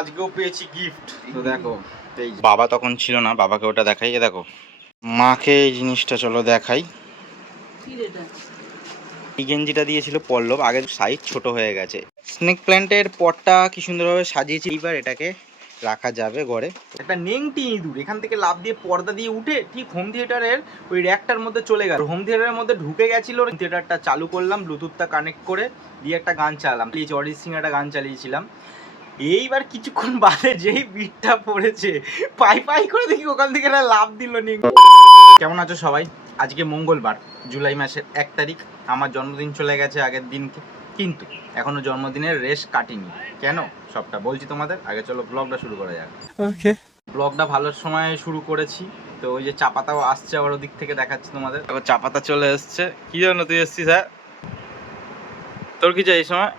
আজকেও পেয়েছি গিফট। তো দেখো এই বাবা তখন ছিল না, বাবাকে ওটা দেখাই। দেখো মাকে এই জিনিসটা চলো দেখাই। এই গেঞ্জিটা দিয়েছিল পল্লব, আগে সাইজ ছোট হয়ে গেছে। স্নেক প্ল্যান্টের পটটা কি সুন্দরভাবে সাজিয়েছি, এবার এটাকে রাখা যাবে ঘরে। একটা নেংটি ইঁদুর এখান থেকে লাফ দিয়ে পর্দা দিয়ে উঠে ঠিক হোম থিয়েটারের ওই র্যাকটার মধ্যে চলে গেল। হোম থিয়েটারের মধ্যে ঢুকে গেছিল। থিয়েটারটা চালু করলাম, ব্লুটুথটা কানেক্ট করে দিয়ে একটা গান চালালাম। অরিজিৎ সিং একটা গান চালিয়েছিলাম। এইবার কিছুক্ষণ বাদে যেই বিটটা পড়েছে, পাই পাই করে দেখি ওখান থেকে একটা লাফ দিল। কেমন আছো সবাই? আজকে মঙ্গলবার, জুলাই মাসের 1 তারিখ। আমার জন্মদিন চলে গেছে আগের দিনকে, কিন্তু এখনো জন্মদিনের রেশ কাটিনি। কেন সবটা বলছি তোমাদের। আগে চলো ব্লগটা শুরু করা যাক। ওকে, ব্লগটা ভালোর সময় শুরু করেছি। তো ওই যে চা পাতাও আসছে আবার ওদিক থেকে দেখাচ্ছি তোমাদের। দেখো চা পাতা চলে এসছে। কি জন্য তুই এসছিস? হ্যাঁ, তোর কি চাই এই সময়?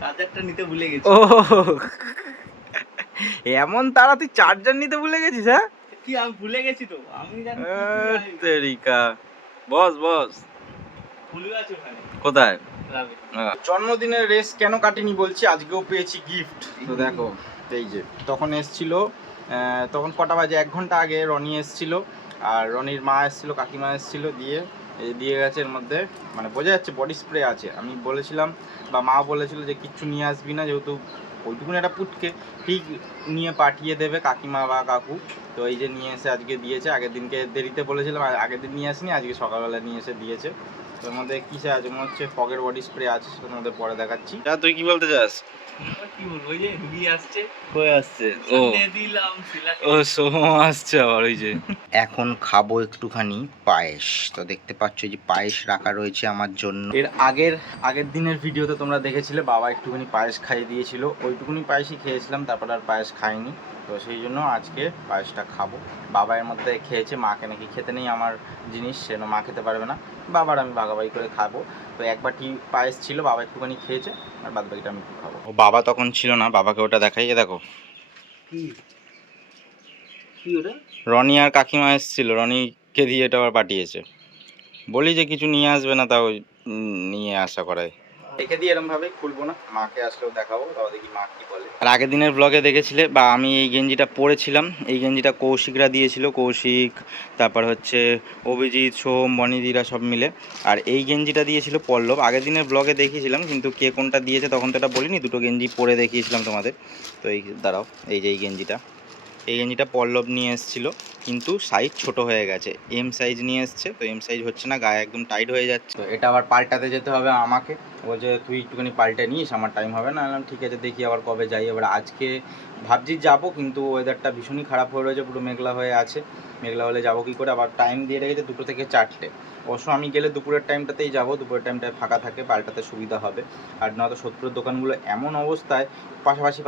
চার্জারটা নিতে ভুলে গেছি। ও এমন তারা তুই চার্জার নিতে ভুলে গেছিস? হ্যাঁ কি আমি ভুলে গেছি তো, আমি জানি তেরিকা। বস বস ভুলে গেছি ওখানে কোথায়? জন্মদিনের রেস কেন কাটিনি বলছি, আজকেও পেয়েছি গিফট। তো দেখো এই যে তখন এসছিল, তখন কটা বাজে, 1 ঘন্টা আগে রনি এসছিল, আর রনির মা এসছিল, কাকিমা এসছিল, দিয়ে গেছে। এর মধ্যে মানে বোঝা যাচ্ছে বডি স্প্রে আছে। আমি বলেছিলাম বা মা বলেছিল যে কিচ্ছু নিয়ে আসবি না, যেহেতু ওইটুকুনি একটা পুটকে ঠিক নিয়ে পাঠিয়ে দেবে কাকিমা বা কাকু। তো এই যে নিয়ে এসে আজকে দিয়েছে। আগের দিনকে দেরিতে বলেছিলাম, আগের দিন নিয়ে আসিনি, আজকে সকালবেলা নিয়ে এসে দিয়েছে। তোর মধ্যে কিসে আছে মনে হচ্ছে, ফগের বডি স্প্রে আছে, সেটার মধ্যে পরে দেখাচ্ছি। তুই কি বলতে চাস? কি বলবো, ওই যে রুগী আসছে। কই আসছে? ও দিলাম ও সোম আসছে আবার। ওই যে এখন খাবো একটুখানি পায়েস। তো দেখতে পাচ্ছ যে পায়েস রাখা রয়েছে আমার জন্য। এর আগের দিনের ভিডিওতে তোমরা দেখেছিলে বাবা একটুখানি পায়েস খাইয়ে দিয়েছিল, ওইটুকুনি পায়েসই খেয়েছিলাম, তারপর আর পায়েস খাইনি। তো সেই জন্য আজকে পায়েসটা খাবো। বাবা এর মধ্যে খেয়েছে, মাকে নাকি খেতে নেই আমার জিনিস, সেজন্য মা খেতে পারবে না। বাবার আমি ভাগাভাগি করে খাবো। তো এক বাটি পায়েস ছিল, বাবা একটুখানি খেয়েছে, আর বাদ বাকিটা আমি একটু খাবো। ও বাবা তখন ছিল না, বাবাকে ওটা দেখাই। দেখো রনি আর কাকিমা এসেছিল, রনিকে দিয়ে এটা আবার পাঠিয়েছে। বলি যে কিছু নিয়ে আসবে না, তাও নিয়ে আসা করায়। রেখে দিয়ে এরকম ভাবেই খুলবো না, মাকে আসলেও দেখাবো, তাও দেখি মা কি বলে। আর আগের দিনের ব্লগে দেখেছিলে বা আমি এই গেঞ্জিটা পরেছিলাম, এই গেঞ্জিটা কৌশিকরা দিয়েছিল, কৌশিক, তারপর হচ্ছে অভিজিৎ, সোম, বনিদিরা সব মিলে। আর এই গেঞ্জিটা দিয়েছিল পল্লব। আগের দিনের ব্লগে দেখিয়েছিলাম, কিন্তু কে কোনটা দিয়েছে তখন তো এটা বলিনি, দুটো গেঞ্জি পরে দেখিয়েছিলাম তোমাদের। তো এই দাঁড়াও, এই যে এই গেঞ্জিটা পল্লব নিয়ে এসেছিলো, কিন্তু সাইজ ছোট হয়ে গেছে। এম সাইজ নিয়ে এসছে, তো এম সাইজ হচ্ছে না, গায়ে একদম টাইট হয়ে যাচ্ছে। তো এটা আবার পাল্টাতে যেতে হবে আমাকে। বলছে তুই একটুখানি পাল্টে নিস, আমার টাইম হবে না। বললাম ঠিক আছে, দেখি আবার কবে যাই। এবার আজকে ভাবছি যাবো, কিন্তু ওয়েদারটা ভীষণই খারাপ হয়ে রয়েছে, পুরো মেঘলা হয়ে আছে। মেঘলা হলে যাবো কী করে? আবার টাইম দিয়ে রেখেছে 2টো থেকে 4টে। অবশ্য আমি গেলে দুপুরের টাইমটাতেই যাবো, দুপুরের টাইমটায় ফাঁকা থাকে, পাল্টাতে সুবিধা হবে। আর নয়তো শত্রুর দোকানগুলো এমন অবস্থায়, পাশাপাশি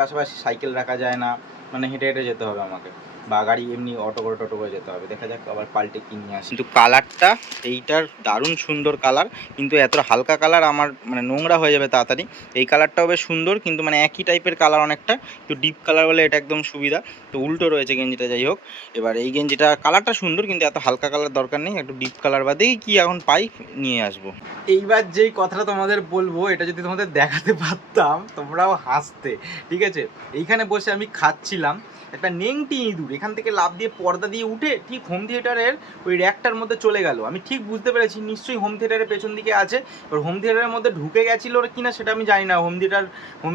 সাইকেল রাখা যায় না, মানে হেঁটে হেঁটে যেতে হবে আমাকে, বা গাড়ি এমনি অটো করে যেতে হবে। দেখা যাক আবার পাল্টে কি নিয়ে আসে। কিন্তু কালারটা এইটার দারুণ সুন্দর কালার, কিন্তু এত হালকা কালার আমার মানে নোংরা হয়ে যাবে তাড়াতাড়ি। এই কালারটাও বেশ সুন্দর, কিন্তু মানে একই টাইপের কালার অনেকটা, একটু ডিপ কালার বলে এটা একদম সুবিধা। তো উল্টো রয়েছে গেঞ্জিটা, যাই হোক। এবার এই গেঞ্জিটা কালারটা সুন্দর, কিন্তু এত হালকা কালার দরকার নেই, একটু ডিপ কালার বাদেই কি এখন পাই নিয়ে আসবো। এইবার যেই কথাটা তোমাদের বলবো, এটা যদি তোমাদের দেখাতে পারতাম তোমরাও হাসতে। ঠিক আছে, এইখানে বসে আমি খাচ্ছিলাম, একটা নেংটি ইঁদুর এখান থেকে লাফ দিয়ে পর্দা দিয়ে উঠে ঠিক হোম থিয়েটারের ওই র্যাকটার মধ্যে চলে গেল। আমি ঠিক বুঝতে পেরেছি নিশ্চয়ই হোম থিয়েটারের পেছন দিকে আছে। এবার হোম থিয়েটারের মধ্যে ঢুকে গেছিল কিনা সেটা আমি জানি না। হোম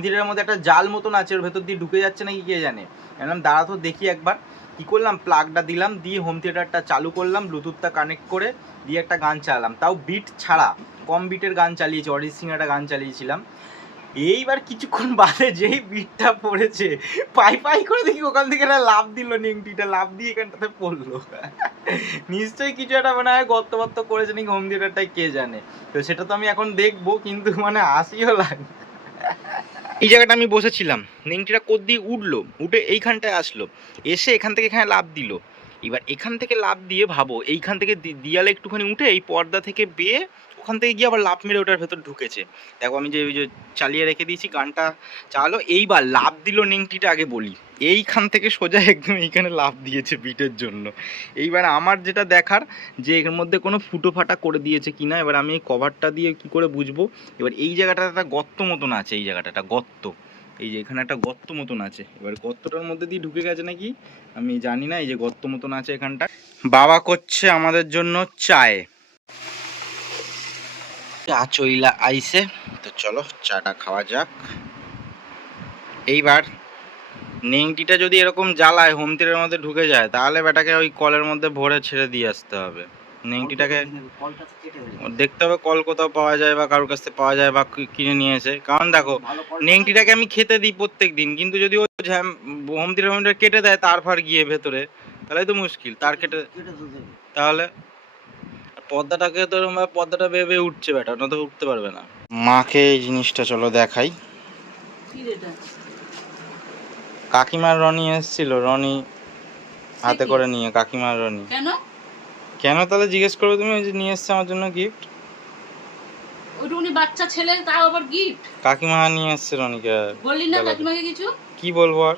থিয়েটারের মধ্যে একটা জাল মতন আছে, ওর ভেতর দিয়ে ঢুকে যাচ্ছে নাকি কে জানে। এরকম দাঁড়া তো দেখি একবার। কী করলাম, প্লাগটা দিলাম, দিয়ে হোম থিয়েটারটা চালু করলাম, ব্লুটুথটা কানেক্ট করে দিয়ে একটা গান চালালাম, তাও বিট ছাড়া, কম বিটের গান চালিয়েছি, অরিজিৎ সিং একটা গান চালিয়েছিলাম। এইবার কিছুক্ষণ বাদে যেই বিটটা পড়েছে, পাই পাই করে দেখি ওখান থেকে একটা লাফ দিল, নেংটিটা লাফ দিয়ে এখানটাতে পড়লো। নিশ্চয়ই কিছু একটা মানে গর্ত করেছে নাকি হোম থিয়েটারটাই, কে জানে। তো সেটা তো আমি এখন দেখবো, কিন্তু মানে হাসিও লাগে। এই জায়গাটা আমি বসেছিলাম, নেংটিটা কোদ দিয়ে উঠলো, উঠে এইখানটায় আসলো, এসে এখান থেকে এখানে লাফ দিল। এবার এখান থেকে লাফ দিয়ে ভাবো, এইখান থেকে দিয়ালে একটুখানি উঠে এই পর্দা থেকে বেয়ে ওখান থেকে গিয়ে আবার লাফ মেরে ওটার ভেতর ঢুকেছে। দেখো আমি যে ওই যে চালিয়ে রেখে দিয়েছি, গানটা চালো। এইবার লাফ দিল নেংটিটা, আগে বলি এইখান থেকে সোজা একদম এইখানে লাফ দিয়েছে বিটের জন্য। এইবার আমার যেটা দেখার, যে এর মধ্যে কোনো ফুটো ফাটা করে দিয়েছে কিনা। এবার আমি এই কভারটা দিয়ে কি করে বুঝবো? এবার এই জায়গাটা একটা গর্ত মতন আছে, এই জায়গাটা একটা গর্ত, এই যে এখানে একটা গর্ত মতন আছে, এবার গর্তটার মধ্যে দিয়ে ঢুকে গেছে নাকি আমি জানি না। এই যে গর্ত মতন আছে এখানটা। বাবা করছে আমাদের জন্য চায়, চা চইলা আইসে, তো চলো চাটা খাওয়া যাক। এইবার নেংটিটা যদি এরকম জ্বালায় হোম থিয়েটারের মধ্যে ঢুকে যায়, তাহলে বেটাকে ওই কলের মধ্যে ভরে ছেড়ে দিয়ে আসতে হবে। নেংটিটাকে দেখতে হবে কল কোথাও পাওয়া যায় বা কারোর কাছ থেকে পাওয়া যায় বা কিনে নিয়ে এসে। কারণ দেখো নেংটিটাকে আমি খেতে দিই প্রত্যেক দিন, কিন্তু যদি ও হোম থিয়েটার কেটে দেয় তার ফার গিয়ে ভেতরে, তাহলে তো মুশকিল। তার কেটে তাহলে পর্দাটাকে তো পর্দাটা বেয়ে উঠছে বেটা, না তো উঠতে পারবে না। মাকে এই জিনিসটা চলো দেখাই। কাকিমার রনি এসেছিল, রনি হাতে করে নিয়ে, কাকিমার রনি। কেন তাহলে জিজ্ঞেস করবে তুমি? ওই যে নিয়ে এসছে আমার জন্য গিফট। ওইটা উনি বাচ্চা ছেলে, তাও আবার গিফট। কাকিমা নিয়ে এসছে রনিকে। বললি না কাকিমাকে কিছু? কি বলবো আর,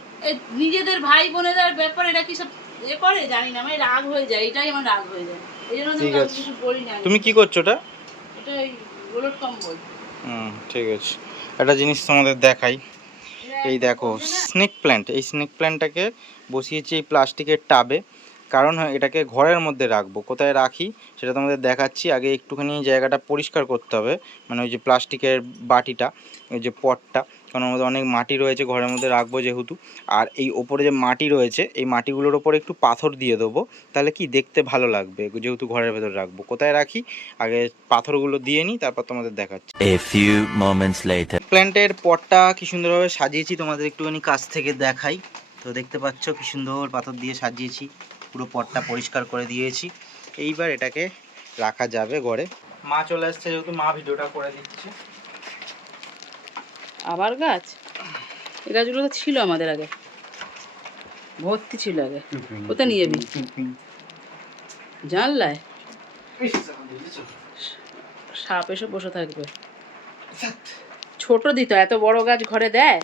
নিজেদের ভাই বোনেদের ব্যাপারে এটা কি সব এ করে জানি না, আমার রাগ হয়ে যায়, এটাই আমার রাগ হয়ে যায়। এই জন্য আমি কিছু বলি না। তুমি কি করছো ওটা? এটা ওই গোলট কম্বল। ঠিক আছে, একটা জিনিস তোমাদের দেখাই। এই দেখো স্নেক প্ল্যান্ট, এই স্নেক প্ল্যান্টটাকে বসিয়েছি এই প্লাস্টিকের টাবে, কারণ এটাকে ঘরের মধ্যে রাখবো। কোথায় রাখি সেটা তোমাদের দেখাচ্ছি। আগে একটুখানি জায়গাটা পরিষ্কার করতে হবে, মানে ওই যে প্লাস্টিকের বাটিটা, ওই যে পটটা, কারণ ওর মধ্যে অনেক মাটি রয়েছে, ঘরের মধ্যে রাখবো যেহেতু। আর এই ওপরে যে মাটি রয়েছে, এই মাটিগুলোর ওপরে একটু পাথর দিয়ে দেবো, তাহলে কি দেখতে ভালো লাগবে, যেহেতু ঘরের ভেতর রাখবো। কোথায় রাখি আগে পাথরগুলো দিয়ে নিই, তারপর তোমাদের দেখাচ্ছি। প্ল্যান্টের পটটা কি সুন্দরভাবে সাজিয়েছি, তোমাদের একটুখানি কাছ থেকে দেখাই। তো দেখতে পাচ্ছ কি সুন্দর পাথর দিয়ে সাজিয়েছি, পুরো পটটা পরিষ্কার করে দিয়েছি। এইবার এটাকে রাখা যাবে ঘরে। মা চলে আসছে যেহেতু, মা ভিডিওটা করে দিচ্ছে। আবার গাছ, এই গাছগুলো তো ছিল আমাদের আগে, ভর্তি ছিল আগে। কোথায় নিয়ে যাবি? জানলায় সাপ এসে বসে থাকবে। ছোট দিত, এত বড় গাছ ঘরে দেয়?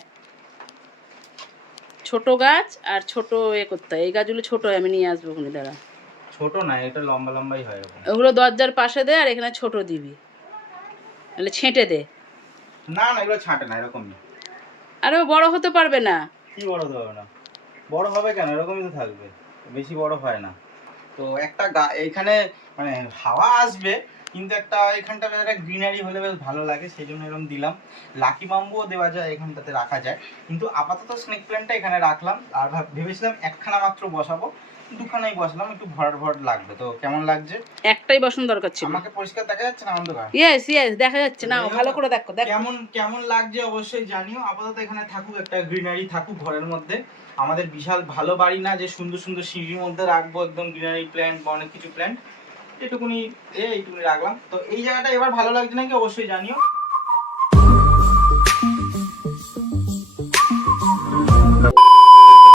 ছোট গাছ আর ছোট এ করতে হয়। এই গাছগুলো ছোট হয়, আমি নিয়ে আসবো ওখানে, দাঁড়া। ছোট না, এটা লম্বা লম্বাই হয়। ওগুলো দরজার পাশে দে, আর এখানে ছোট দিবি, তাহলে ছেঁটে দে। না না, এগুলো ছাঁটে না, এরকমই। আরে ও বড় হতে পারবে না। কি বড় হতে পারবে না? বড় হবে কেন, এরকমই তো থাকবে, বেশি বড় হয় না। তো একটা এখানে মানে হাওয়া আসবে, কিন্তু একটা এখানটা একটা গ্রিনারি হলে বেশ ভালো লাগে, সেই জন্য এরকম দিলাম। লাকি বাম্বুও দেওয়া যায়, এখানটাতে রাখা যায়, কিন্তু আপাতত স্নেক প্ল্যান্টটা এখানে রাখলাম। আর ভেবেছিলাম একখানা মাত্র বসাবো, দুখানাই বসলাম, একটু ভরাট ভরাট লাগবে। তো কেমন লাগছে? একটাই বসানো দরকার ছিল। আমাকে পরিষ্কার দেখা যাচ্ছে না অন্ধকার? ইয়েস ইয়েস, দেখা যাচ্ছে না, ভালো করে দেখো। কেমন কেমন লাগছে অবশ্যই জানিও। আপাতত এখানে থাকুক, একটা গ্রিনারি থাকুক ঘরের মধ্যে। আমাদের বিশাল ভালো বাড়ি না যে সুন্দর সুন্দর সিঁড়ির মধ্যে রাখবো একদম গ্রিনারি প্ল্যান্ট বা অনেক কিছু প্ল্যান্ট, এইটুকুনি রাখলাম। তো এই জায়গাটা এবার ভালো লাগছে নাকি অবশ্যই জানিও।